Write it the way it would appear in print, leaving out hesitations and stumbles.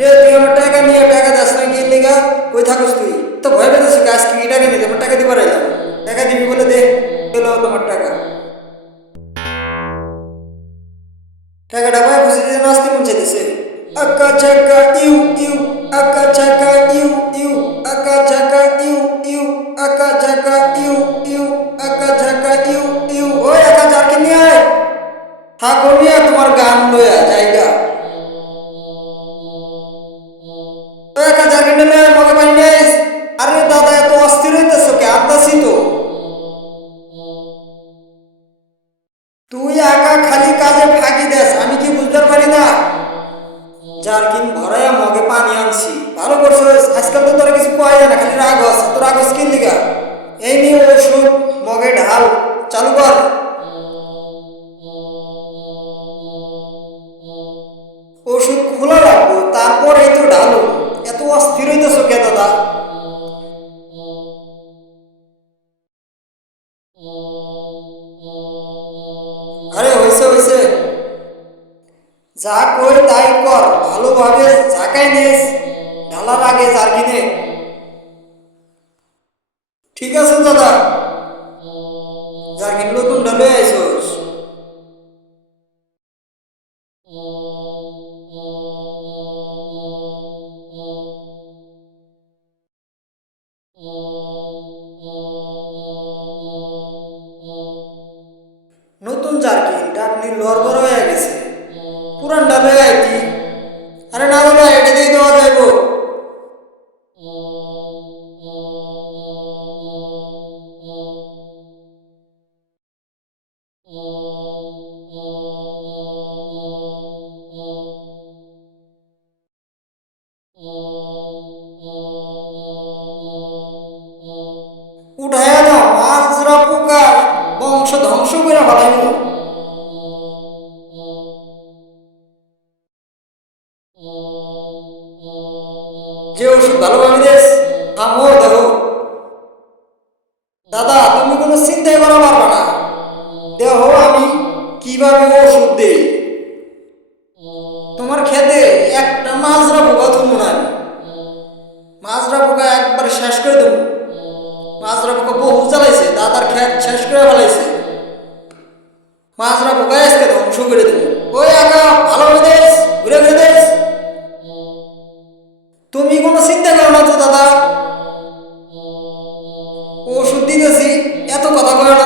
রে তুই আমার টাকা নিয়ে টাকা দাস না কি লিগা কই থাকস তুই তো ভয় পেতেছিস গাছ কি টাকা নিতে আমার টাকা দিবার এলাম টাকা দিবি বলে দে এলো তোমার টাকা টাকাটা ভাই খুশি দিতে নাচতে পৌঁছে দিছে আকা চাকা ইউ ইউ আকা চাকা ইউ ইউ আকা চাকা ইউ ইউ আকা চাকা ইউ ইউ আকা চাকা ইউ ইউ ওই আকা চাকা নিয়ে আয় ঠাকুর নিয়ে তোমার গান লইয়া জায়গা ওই একা চাকা নিয়ে মগে পাই নেস আরে দাদা এত অস্থির হইতেছো কে আনতাছি তো তুই একা খালি কাজে ফাঁকি দেস আমি কি বুঝতে পারি না জারকিন ভরাইয়া মগে পানি আনছি ভালো করছিস আজকাল তো তোর কিছু কয় যায় না খালি রাগস তোর রাগস কি লিগা এই নিয়ে ওষুধ মগে ঢাল চালু কর ওষুধ খোলা রাখবো তারপর এই তো ঢালো এত অস্থির হইতেছো কে দাদা আরে হইছে হইছে যা কই তাই কর ভালোভাবে ঝাঁকাই নিস ঢালার আগে জারকিনে ঠিক আছে দাদা জারকিন নতুন ঢালে আইসোস নতুন জারকিন ডাকনি লড়বড় হয়ে গেছে পুরান ডালে আইতি আরে না দাদা এটা দিয়ে দেওয়া যাইব উঠাইয়া দাও মাজরা পোকা বংশ ধ্বংস করে ফেলাইমু যে ওষুধ ভালোভাবে দেস থামো দেখো দাদা তুমি কোনো চিন্তাই করা পারবা না দেখো আমি কিভাবে ওষুধ দেই তোমার খেতে একটা মাজরা পোকা থমো না আমি মাজরা পোকা একবার শেষ করে দেবো মাজরা পোকা বহু জ্বালাইছে দাদার খেত শেষ করে ফেলাইছে মাজরা পোকা আজকে ধ্বংস করে দেবো ওই আগা ভালোভাবে দেস ঘুরে ঘুরে দেস তুমি কোনো চিন্তা করো না তো দাদা ওষুধ দিতেছি এত কথা কয় না